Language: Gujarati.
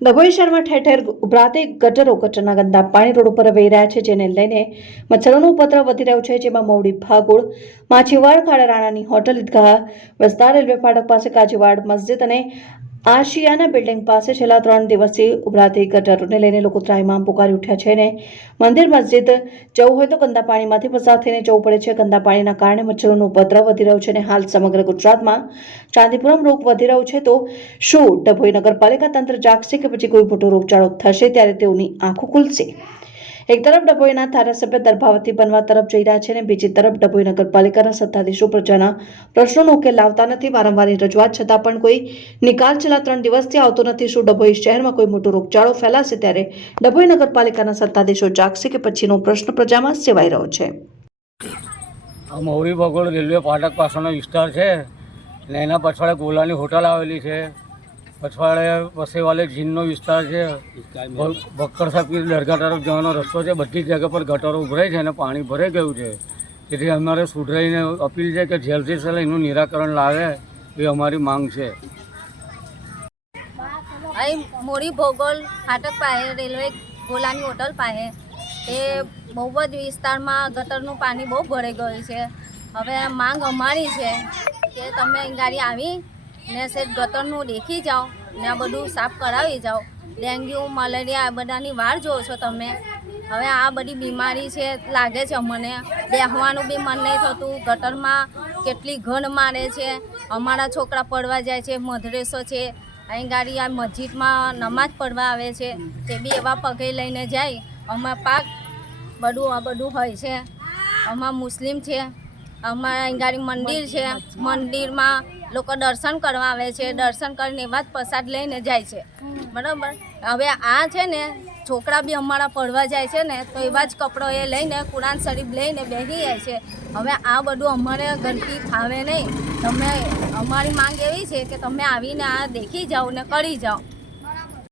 ડભોઈ શહેરમાં ઠેર ઠેર ઉભરાતી ગટરો ગટરના ગંદા પાણી રોડ ઉપર વહી રહ્યા છે, જેને લઈને મચ્છરોનો ઉપદ્રવ વધી રહ્યો છે. જેમાં મવડી ભાગોળ, માછીવાડ, ખાડા રાણાની હોટલ, ઈદગાહ વિસ્તાર, રેલવે ફાટક પાસે કાજીવાડ મસ્જિદ અને આશિયાના બિલ્ડિંગ પાસે છેલ્લા ત્રણ દિવસથી ઉભરાતી ગટરોને લઈને લોકો ત્રાહિમામ પુકારી ઉઠ્યા છે ને મંદિર મસ્જિદ જવું હોય તો ગંદા પાણીમાંથી પસાર થઈને જવું પડે છે. ગંદા પાણીના કારણે મચ્છરોનો ઉપદ્રવ વધી રહ્યો છે અને હાલ સમગ્ર ગુજરાતમાં ચાંદીપુરમ રોગ વધી રહ્યો છે. તો શું ડભોઈ નગરપાલિકા તંત્ર જાગશે કે પછી કોઈ મોટો રોગચાળો થશે ત્યારે તેઓની આંખો ખુલશે? એક તરફ ડભોઈના ધારાસભ્ય દરભાવતી બનવા તરફ જઈ રહ્યા છે અને બીજી તરફ ડભોઈ નગરપાલિકાના સત્તાધીશો પ્રજાના પ્રશ્નોનો ઉકેલ લાવતા નથી વારંવારની રજૂઆત છતાં પણ કોઈ નિકાલ છેલ્લા ત્રણ દિવસથી આવતો નથી. શું ડભોઈ શહેરમાં કોઈ મોટો રોગચાળો ફેલાશે ત્યારે ડભોઈ નગરપાલિકાના સત્તાધીશો જાગશે કે પછીનો પ્રશ્ન પ્રજામાં સેવાઈ રહ્યો છે? આ મૌરી બગોળ રેલવે ફાટક પાસેનો વિસ્તાર છે ને એના પાછળ ગોલાની હોટલ આવેલી છે. પછવાડે વસેવાલે જીનનો વિસ્તાર છે ભક્કર સાપીર દરગાહ તરફ જવાનો રસ્તો છે, બધી જગ્યા પર ગટરો ઉભરાય છે અને પાણી ભરાઈ ગયું છે. તેથી અમારે સુધરાઈને અપીલ છે કે જેલથી સે એનું નિરાકરણ લાવે એ અમારી માંગ છે. અહીં મોરી ભોગોલ ફાટક પાસે, રેલવે ગોલાની હોટલ પાસે. એ બહુ જ વિસ્તારમાં ગટરનું પાણી બહુ ભરાઈ ગયું છે. હવે માંગ અમારી છે કે તમે ગાડી આવી ને સેજ ગટરનું દેખી જાઓ ને આ બધું સાફ કરાવી જાઓ. ડેન્ગ્યુ, મલેરિયા આ બધાની વાર જોવો છો તમે. હવે આ બધી બીમારી છે, લાગે છે અમને. બેહવાનું બી મન નહીં થતું. ગટરમાં કેટલી ઘણ મારે છે. અમારા છોકરા પડવા જાય છે, મધરેસો છે. અહીં ગાડી આ મસ્જિદમાં નમાજ પડવા આવે છે. તે બી એવા પગે લઈને જાય. અમારા પાક બધું, આ બધું હોય છે. અમારા મુસ્લિમ છે. અમારા અહીં ગાડી મંદિર છે. મંદિરમાં લોકો દર્શન કરવા આવે છે દર્શન કરીને એવા જ પ્રસાદ લઈને જાય છે. બરાબર? હવે આ છે ને છોકરા બી અમારા પડવા જાય છે ને તો એવા જ કપડો એ લઈને કુરાન શરીફ લઈને બેસી જાય છે. હવે આ બધું અમારે ગંદકી ફાવે નહીં. તમે અમારી માંગ એવી છે કે તમે આવીને આ દેખી જાઓ ને કરી જાઓ.